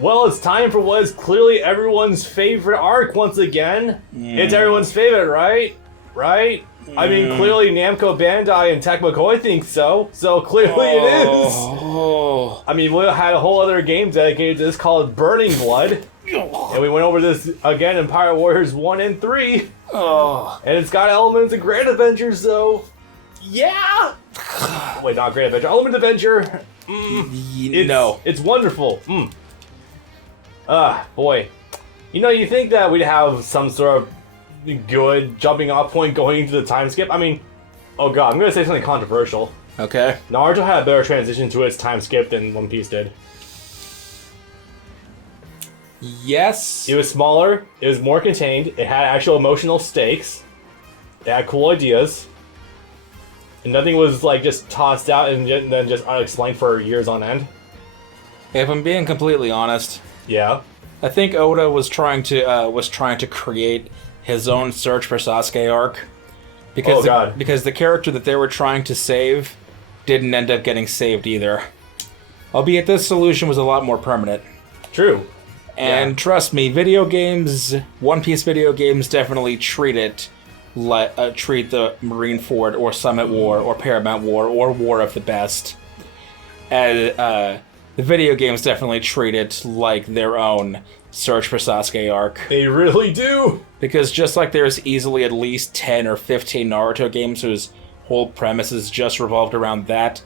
Well, it's time for what is clearly everyone's favorite arc once again. It's everyone's favorite, right? Right? I mean, clearly Namco Bandai and Tech McCoy think so. So clearly it is. I mean, we had a whole other game dedicated to this called Burning Blood. And we went over this again in Pirate Warriors 1 and 3. And it's got elements of Great Adventure, so... Yeah! Wait, not Great Adventure. Element Adventure. It's wonderful. Boy. You know, you think that we'd have some sort of good jumping off point going into the time skip? I mean, oh god, I'm gonna say something controversial. Okay. Naruto had a better transition to its time skip than One Piece did. Yes. It was smaller, it was more contained, it had actual emotional stakes, it had cool ideas, and nothing was like just tossed out and then just unexplained for years on end. If I'm being completely honest, yeah, I think Oda was trying to create his own Search for Sasuke arc, because because the character that they were trying to save didn't end up getting saved either. Albeit this solution was a lot more permanent. True. And trust me, video games, One Piece video games definitely treat it like treat the Marineford or Summit War or Paramount War or War of the Best. And the video games definitely treat it like their own Search for Sasuke arc. They really do! Because just like there's easily at least 10 or 15 Naruto games whose whole premise is just revolved around that,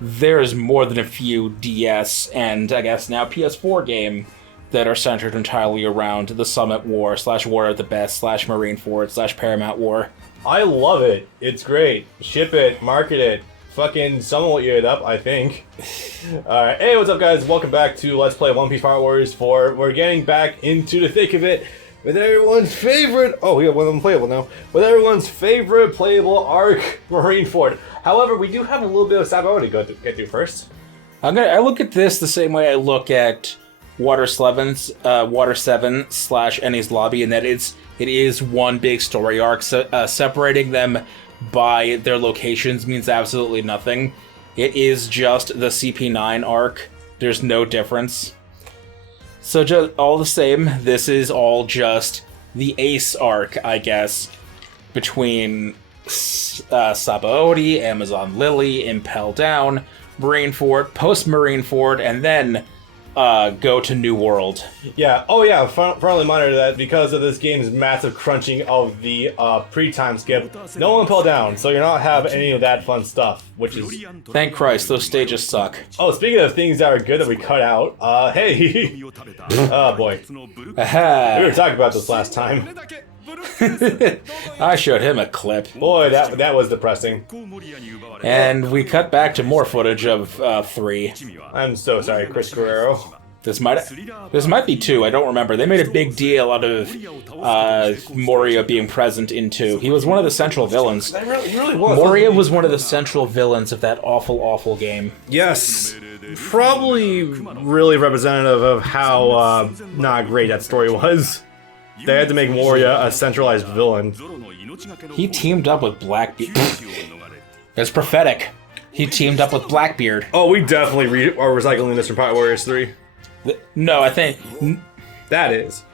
there's more than a few DS and I guess now PS4 game that are centered entirely around the Summit War / War of the Best / Marineford / Paramount War. I love it. It's great. Ship it, market it. Fucking someone will eat it up, I think. Alright, hey, what's up guys? Welcome back to Let's Play One Piece Pirate Warriors 4. We're getting back into the thick of it with everyone's favorite... Oh, we have one of them playable now. With everyone's favorite playable arc, Marineford. However, we do have a little bit of Sabo to get through first. I look at this the same way I look at Water 7 / Enies Lobby, in that it is one big story arc. Separating them by their locations means absolutely nothing. It is just the CP9 arc. There's no difference. So just all the same, this is all just the Ace arc, I guess, between Sabaody, Amazon Lily, Impel Down, Marineford, post-Marineford, and then go to New World. Yeah, oh yeah, friendly reminder that because of this game's massive crunching of the pre-time skip, no one fell down, so you're not having any of that fun stuff, which is... Thank Christ, those stages suck. Oh, speaking of things that are good that we cut out, hey! Oh boy. Aha. We were talking about this last time. I showed him a clip. Boy, that was depressing. And we cut back to more footage of 3. I'm so sorry, Chris Guerrero. This might be 2, I don't remember. They made a big deal out of Moria being present in 2. He was one of the central villains. That really was. Moria was one of the central villains of that awful, awful game. Yes. Probably really representative of how not great that story was. They had to make Moria a centralized villain. He teamed up with Blackbeard. It's prophetic. He teamed up with Blackbeard. Oh, we definitely are recycling this from Pirate Warriors 3. No, I think that is.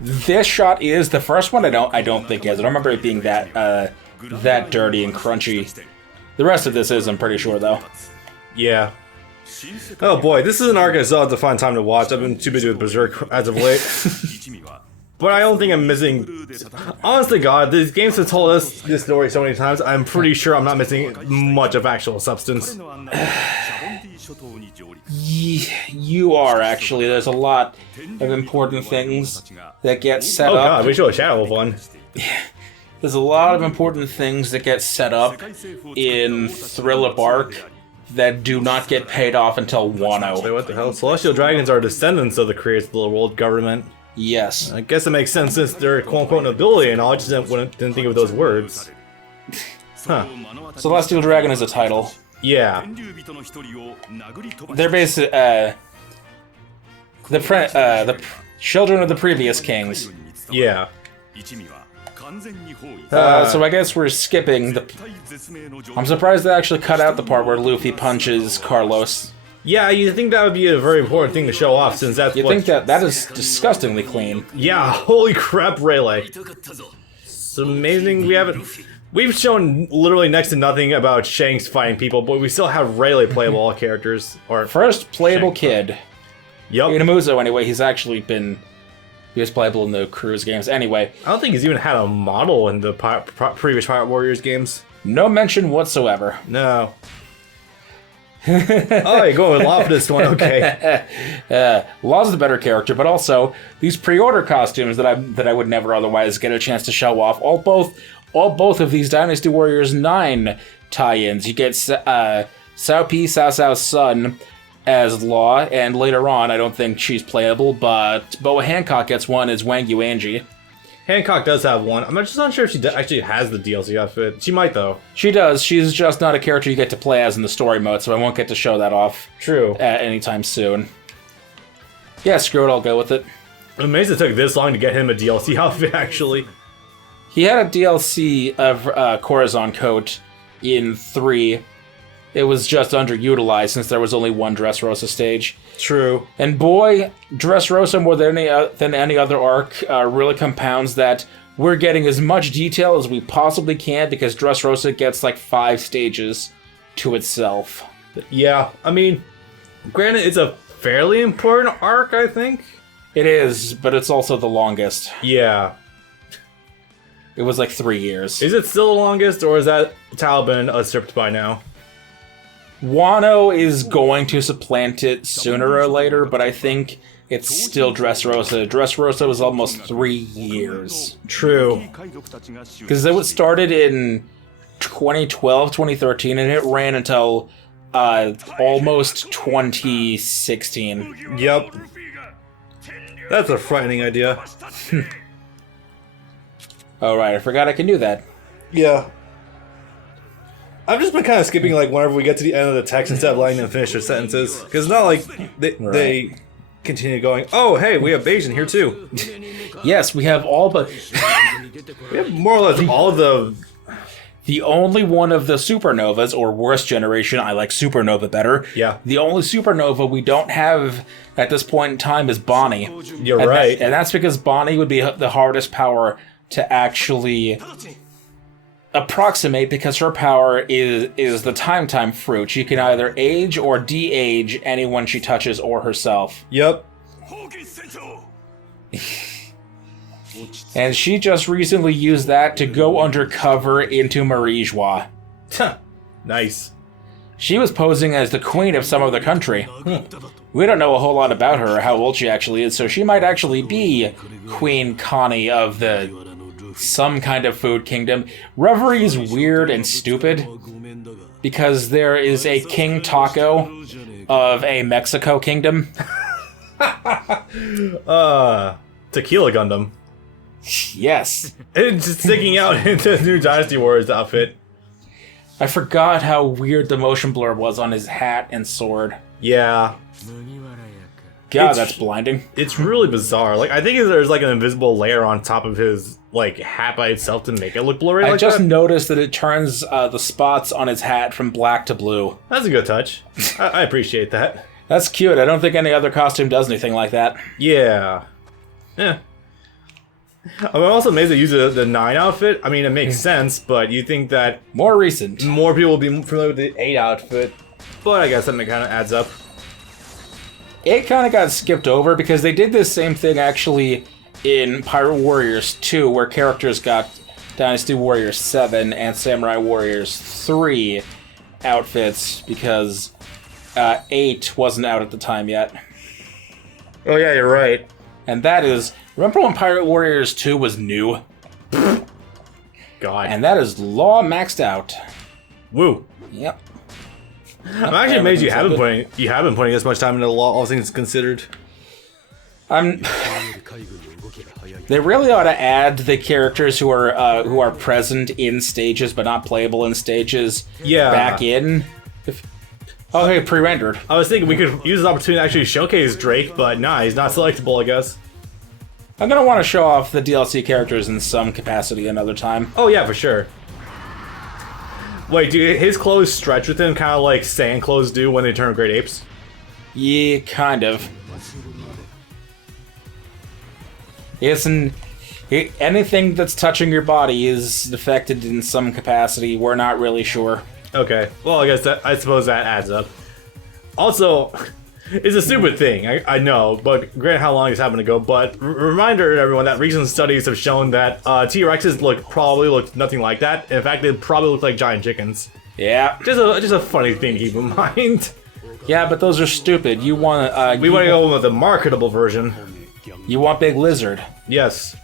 This shot is the first one. I don't think is. I don't remember it being that dirty and crunchy. The rest of this is, I'm pretty sure, though. Yeah. Oh boy, this is an arc I still have to find time to watch. I've been too busy with Berserk as of late. But I don't think I'm missing... Honestly, God, these games have told us this story so many times, I'm pretty sure I'm not missing much of actual substance. You are, actually. There's a lot of important things that get set up. Oh god, we show a Shadow of one. There's a lot of important things that get set up in Thriller Bark that do not get paid off until Wano. Wait, what the hell? Celestial Dragons are descendants of the creators of the world government. Yes. I guess it makes sense since they're quote-unquote nobility and all, I just didn't think of those words. Huh. Celestial Dragon is a title. Yeah. They're basically, the children of the previous kings. Yeah. So I guess we're skipping the... I'm surprised they actually cut out the part where Luffy punches Carlos. Yeah, you think that would be a very important thing to show off, since that's You what... think that is disgustingly clean. Yeah, holy crap, Rayleigh. It's amazing we haven't... We've shown literally next to nothing about Shanks fighting people, but we still have Rayleigh playable all characters. Or First playable Shanks. kid. Yep. Inamuzo, anyway, he's actually been... He was playable in the Cruise games. Anyway, I don't think he's even had a model in the previous Pirate Warriors games. no mention whatsoever. No. Oh, you're going with Law for this one, okay. Law's the better character, but also these pre-order costumes that I would never otherwise get a chance to show off. All both of these Dynasty Warriors 9 tie-ins. You get Sao Pi, Sao Sao's son as Law, and later on, I don't think she's playable, but Boa Hancock gets one as Wang Yuanji. Hancock does have one. I'm just not sure if she actually has the DLC outfit. She might, though. She does. She's just not a character you get to play as in the story mode, so I won't get to show that off. True. Anytime soon. Yeah, screw it, I'll go with it. I'm amazed it took this long to get him a DLC outfit, actually. He had a DLC of Corazon coat in 3. It was just underutilized since there was only one Dressrosa stage. True. And boy, Dressrosa more than any other arc really compounds that we're getting as much detail as we possibly can because Dressrosa gets like 5 stages to itself. Yeah, I mean, granted, it's a fairly important arc, I think. It is, but it's also the longest. Yeah. It was like 3 years. Is it still the longest, or is that Taliban usurped by now? Wano is going to supplant it sooner or later, but I think it's still Dressrosa. Dressrosa was almost 3 years. True. Because it was started in 2012, 2013, and it ran until almost 2016. Yep. That's a frightening idea. Oh, right, I forgot I can do that. Yeah. I've just been kind of skipping, like, whenever we get to the end of the text instead of letting them finish their sentences. Because it's not like they continue going, oh, hey, we have Bayesian here, too. Yes, we have all but... We have more or less all of the... The only one of the Supernovas, or worst generation, I like Supernova better. Yeah. The only Supernova we don't have at this point in time is Bonnie. You're right. And that's because Bonnie would be the hardest power to actually approximate because her power is the time fruit. She can either age or de-age anyone she touches or herself. Yep. And she just recently used that to go undercover into Marie Joie. Nice. She was posing as the queen of some other country. We don't know a whole lot about her or how old she actually is, so she might actually be Queen Connie of the some kind of food kingdom. Reverie is weird and stupid because there is a King Taco of a Mexico kingdom. Tequila Gundam. Yes. It's just sticking out into the new Dynasty Warriors outfit. I forgot how weird the motion blur was on his hat and sword. Yeah. God, that's blinding. It's really bizarre. Like, I think there's like an invisible layer on top of his like hat by itself to make it look blurry. I like just that. noticed that it turns the spots on his hat from black to blue. That's a good touch. I appreciate that. That's cute. I don't think any other costume does anything like that. Yeah. Yeah. I'm also amazed they use the 9 outfit. I mean, it makes sense, but you think that More recent. more people will be familiar with the 8 outfit. But I guess that kind of adds up. It kind of got skipped over because they did this same thing actually in Pirate Warriors 2, where characters got Dynasty Warriors 7 and Samurai Warriors 3 outfits because 8 wasn't out at the time yet. Oh yeah, you're right. And that is... Remember when Pirate Warriors 2 was new? God. And that is Law maxed out. Woo. Yep. I'm actually amazed you haven't putting as much time into the law, all things considered. They really ought to add the characters who are present in stages but not playable in stages back in. Oh, hey, pre-rendered. I was thinking we could use this opportunity to actually showcase Drake, but nah, he's not selectable, I guess. I'm gonna want to show off the DLC characters in some capacity another time. Oh yeah, for sure. Wait, do his clothes stretch with him kind of like sand clothes do when they turn great apes? Yeah, kind of. Anything that's touching your body is affected in some capacity. We're not really sure. Okay, well, I suppose that adds up. Also, it's a stupid thing, I know, but granted how long it's happened to go, but reminder to everyone that recent studies have shown that T-Rexes probably look nothing like that. In fact, they probably look like giant chickens. Yeah. Just a funny thing to keep in mind. Yeah, but those are stupid. We want to go with the marketable version. You want Big Lizard. Yes.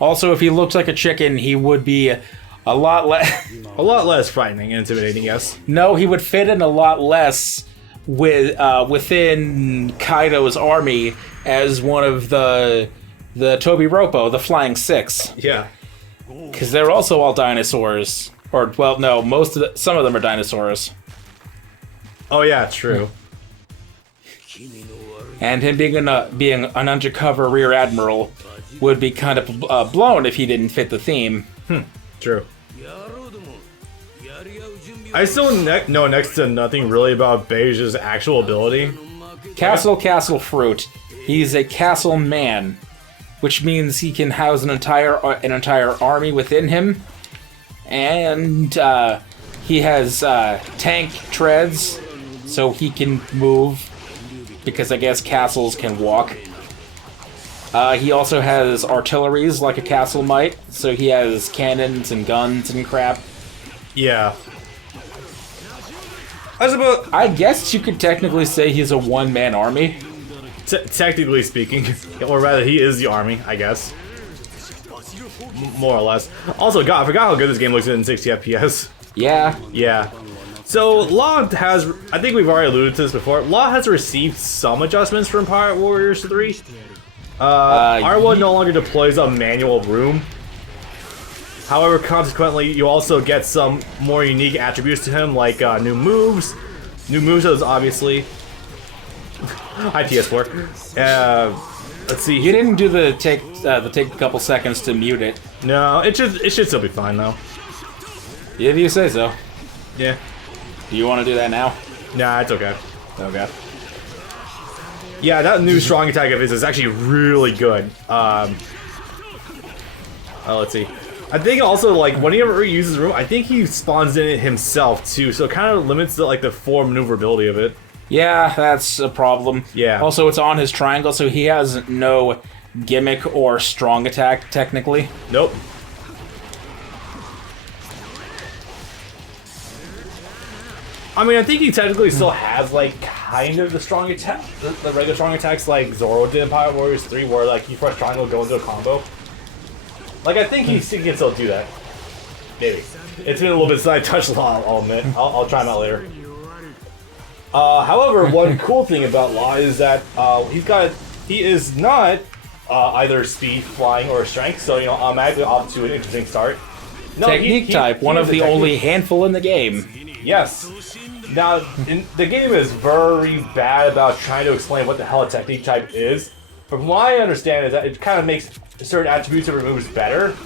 Also, if he looked like a chicken, he would be a lot less... a lot less frightening and intimidating, yes. No, he would fit in a lot less within Kaido's army as one of the Tobi Roppo, the Flying Six. Yeah. Because they're also all dinosaurs. Or, well, no, some of them are dinosaurs. Oh yeah, true. And him being an undercover rear admiral would be kind of blown if he didn't fit the theme. True. I still know next to nothing really about Beige's actual ability. Castle Fruit. He's a castle man, which means he can house an entire army within him, and he has tank treads, so he can move. Because I guess castles can walk. He also has artilleries like a castle might, so he has cannons and guns and crap. Yeah. I guess you could technically say he's a one-man army. Technically speaking, or rather, he is the army, I guess. More or less. Also, God, I forgot how good this game looks in 60 FPS. Yeah. Yeah. So, Law has, I think we've already alluded to this before, Law has received some adjustments from Pirate Warriors 3. R1 no longer deploys a manual room. However, consequently, you also get some more unique attributes to him, like new moves. New moves, obviously. Hi, PS4. Let's see. You didn't do the take a couple seconds to mute it. No, it should still be fine, though. If you say so. Yeah. Do you want to do that now? Nah, it's okay. Okay. Yeah, that new strong attack of his is actually really good. Let's see. I think also, like, whenever he uses room, I think he spawns in it himself, too, so it kind of limits the full maneuverability of it. Yeah, that's a problem. Yeah. Also, it's on his triangle, so he has no gimmick or strong attack, technically. Nope. I mean, I think he technically still has, like, kind of the strong attack, the regular strong attacks like Zoro did in Pirate Warriors 3, where, like, you press triangle, go into a combo. Like, I think he can still do that. Maybe. It's been a little bit since I touched Law, I'll admit. I'll try him out later. However, one cool thing about Law is that he is not either speed, flying, or strength, so, automatically off to an interesting start. No, Technique type, one of the only handful in the game. Yes. Now, the game is very bad about trying to explain what the hell a technique type is. From what I understand is that it kind of makes certain attributes it removes better.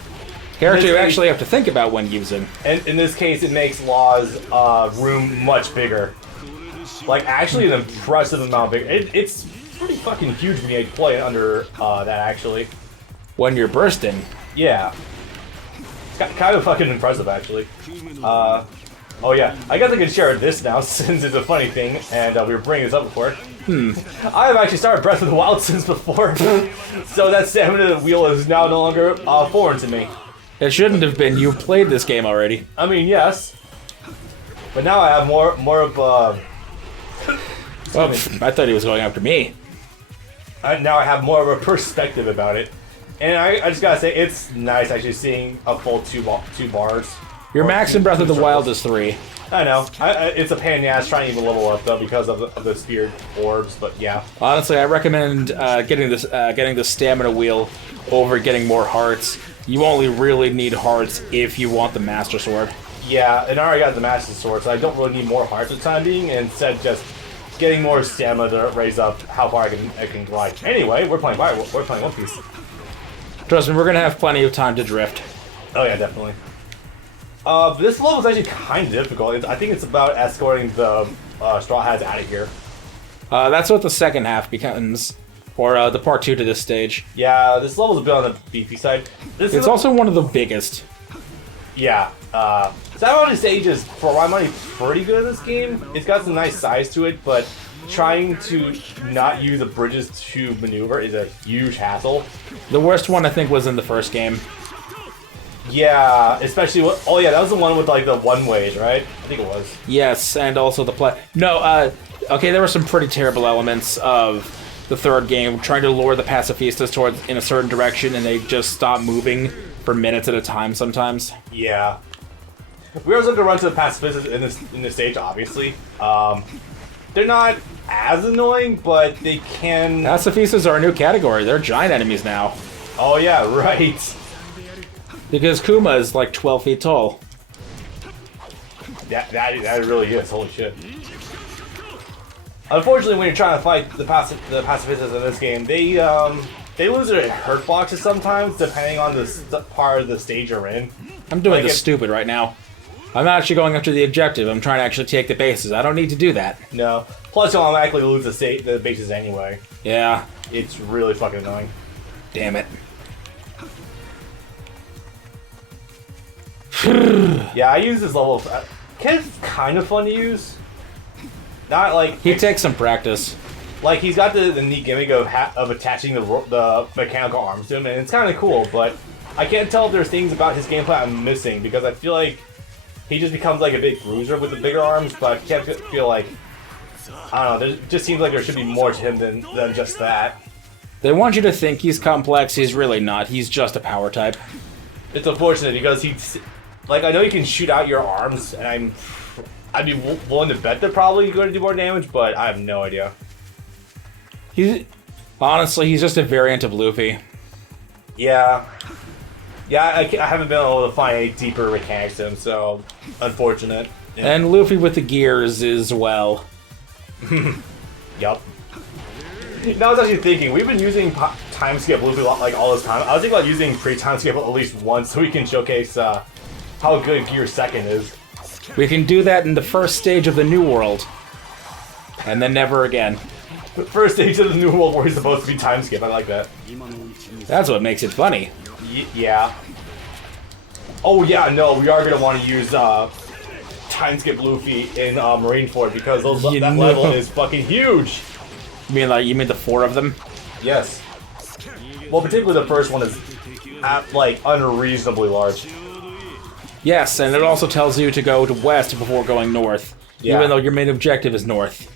Character you actually have to think about when using. And in this case, it makes Law's room much bigger. Like, actually an impressive amount bigger. It's pretty fucking huge when you play it under that, actually. When you're bursting. Yeah. It's kind of fucking impressive, actually. Oh yeah, I guess I can share this now since it's a funny thing, and we were bringing this up before. I have actually started Breath of the Wild since before, so that stamina wheel is now no longer foreign to me. It shouldn't have been. You played this game already. I mean, yes, but now I have more of. Well, I thought he was going after me. Now I have more of a perspective about it, and I just gotta say it's nice actually seeing a full two bars. Your max in Breath of the Wild is 3. I know. It's a pain in the ass trying to even level up though because of the speared orbs, but yeah. Honestly, I recommend getting the stamina wheel over getting more hearts. You only really need hearts if you want the Master Sword. Yeah, and I already got the Master Sword, so I don't really need more hearts for the time being, and instead just getting more stamina to raise up how far I can glide. Anyway, we're playing One Piece. Trust me, we're gonna have plenty of time to drift. Oh yeah, definitely. This level is actually kind of difficult. I think it's about escorting the Straw Hats out of here. That's what the second half becomes, or the part 2 to this stage. Yeah, this level's a bit on the beefy side. It's also one of the biggest. Yeah. Sound stage is, for my money, pretty good in this game. It's got some nice size to it, but trying to not use the bridges to maneuver is a huge hassle. The worst one, I think, was in the first game. Yeah, especially oh yeah, that was the one with like the one-ways, right? I think it was. Yes, and also the play. No, okay, there were some pretty terrible elements of the third game, trying to lure the pacifistas towards in a certain direction, and they just stop moving for minutes at a time sometimes. Yeah. We also going to run to the pacifistas in this stage, obviously. They're not as annoying, but they can. Pacifistas are a new category. They're giant enemies now. Oh yeah, right. Because Kuma is like 12 feet tall. That really is. Holy shit. Unfortunately, when you're trying to fight the pacifistas in this game, they lose their hurt boxes sometimes, depending on the part of the stage you're in. I'm doing this stupid right now. I'm not actually going after the objective. I'm trying to actually take the bases. I don't need to do that. No. Plus, you'll automatically lose the bases anyway. Yeah. It's really fucking annoying. Damn it. Yeah, I use this level. It's kind of fun to use. Not like he takes some practice. Like he's got the neat gimmick of attaching the mechanical arms to him, and it's kind of cool. But I can't tell if there's things about his gameplay I'm missing because I feel like he just becomes like a big bruiser with the bigger arms. But I can't feel like I don't know. There just seems like there should be more to him than just that. They want you to think he's complex. He's really not. He's just a power type. It's unfortunate because he's like I know you can shoot out your arms, and I'd be willing to bet they're probably going to do more damage, but I have no idea. Honestly, he's just a variant of Luffy. Yeah. Yeah, I haven't been able to find any deeper mechanics to him, so unfortunate. Yeah. And Luffy with the gears as well. Yup. Now I was actually thinking, we've been using time skip Luffy like all this time. I was thinking about using pre-time skip at least once so we can showcase how good Gear Second is. We can do that in the first stage of the New World. And then never again. The first stage of the New World where he's supposed to be time skip, I like that. That's what makes it funny. Yeah. Oh yeah, no, we are going to want to use time skip Luffy in Marineford because that level is fucking huge. You mean the 4 of them? Yes. Well, particularly the first one is like unreasonably large. Yes, and it also tells you to go to west before going north, even though your main objective is north.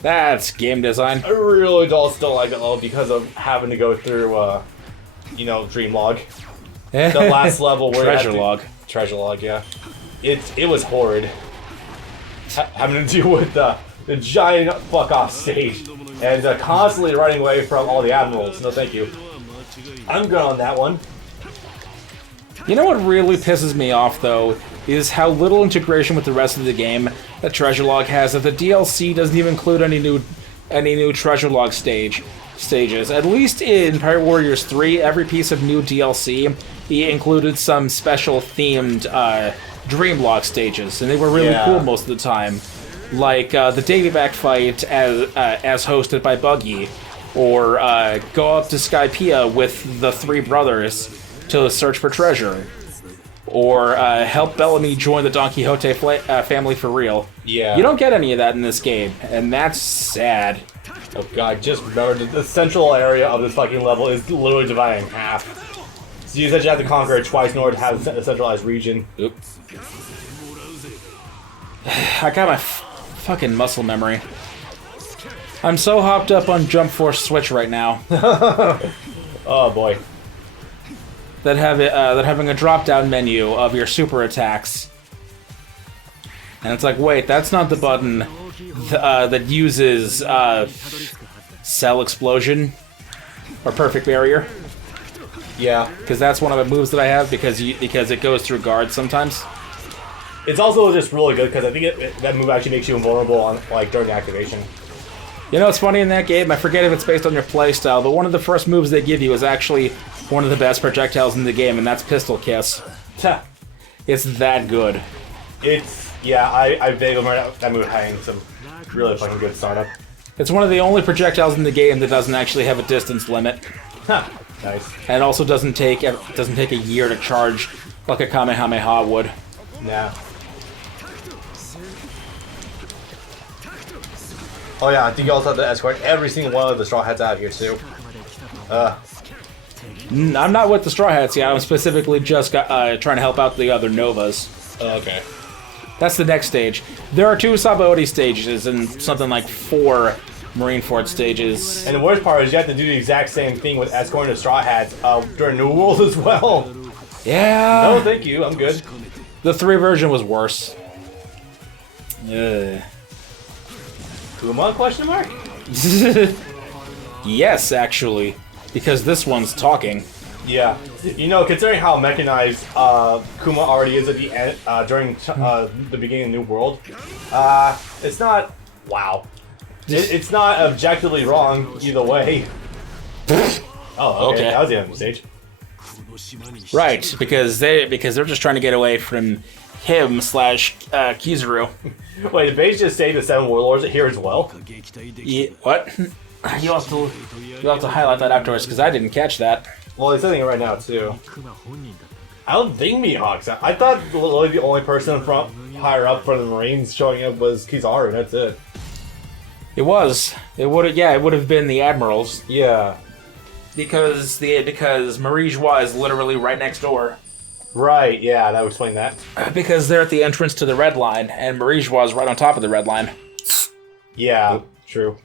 That's game design. I really don't still like it level because of having to go through, Dream Log. The last level where Treasure Log. Treasure Log, yeah. It was horrid. Having to deal with the giant fuck-off stage and constantly running away from all the admirals. No, thank you. I'm good on that one. You know what really pisses me off, though, is how little integration with the rest of the game that Treasure Log has. That the DLC doesn't even include any new Treasure Log stages. At least in Pirate Warriors 3, every piece of new DLC included some special themed Dream Log stages, and they were really cool most of the time. Like the Davy Back fight as hosted by Buggy, or go up to Skypiea with the 3 brothers to search for treasure, or help Bellamy join the Don Quixote family for real. Yeah. You don't get any of that in this game, and that's sad. Oh god, just remember the central area of this fucking level is literally divided in half. So you essentially have to conquer it twice in order to have a centralized region. Oops. I got my fucking muscle memory. I'm so hopped up on Jump Force Switch right now. Oh boy. That having a drop-down menu of your super attacks. And it's like, wait, that's not the button that uses Cell Explosion or Perfect Barrier. Yeah. Because that's one of the moves that I have because it goes through guards sometimes. It's also just really good because I think that move actually makes you invulnerable on during the activation. You know, it's funny in that game, I forget if it's based on your playstyle, but one of the first moves they give you is actually one of the best projectiles in the game, and that's Pistol Kiss. It's that good. I vaguely remember that move having some really fucking good startup. It's one of the only projectiles in the game that doesn't actually have a distance limit. Huh. Nice. And it also doesn't take a year to charge like a Kamehameha would. Nah. Oh yeah, I think you also have to escort every single one of the Straw Hats out here too. I'm not with the Straw Hats yet. I'm specifically just trying to help out the other Novas. Okay. That's the next stage. There are 2 Sabaody stages and something like 4 Marineford stages. And the worst part is you have to do the exact same thing with escorting the Straw Hats during New World as well. Yeah. No, thank you. I'm good. The 3 version was worse. Ugh. Kuma? Question mark? Yes, actually, because this one's talking. Yeah. You know, considering how mechanized Kuma already is at the end during the beginning of New World, it's not. Wow. It's not objectively wrong either way. Oh, okay. That was the end of the stage. Right, because they're just trying to get away from him / Kizuru. Wait, did Beige just say the 7 warlords are here as well? Yeah, what? You'll have to highlight that afterwards because I didn't catch that. Well, he's saying it right now too. I don't think Mihawk's. I thought literally the only person from higher up for the Marines showing up was Kizaru. That's it. It was. It would. Yeah, it would have been the admirals. Yeah. Because Marie Joie is literally right next door. Right. Yeah, that would explain that. Because they're at the entrance to the Red Line, and Marie Joie is right on top of the Red Line. Yeah. True.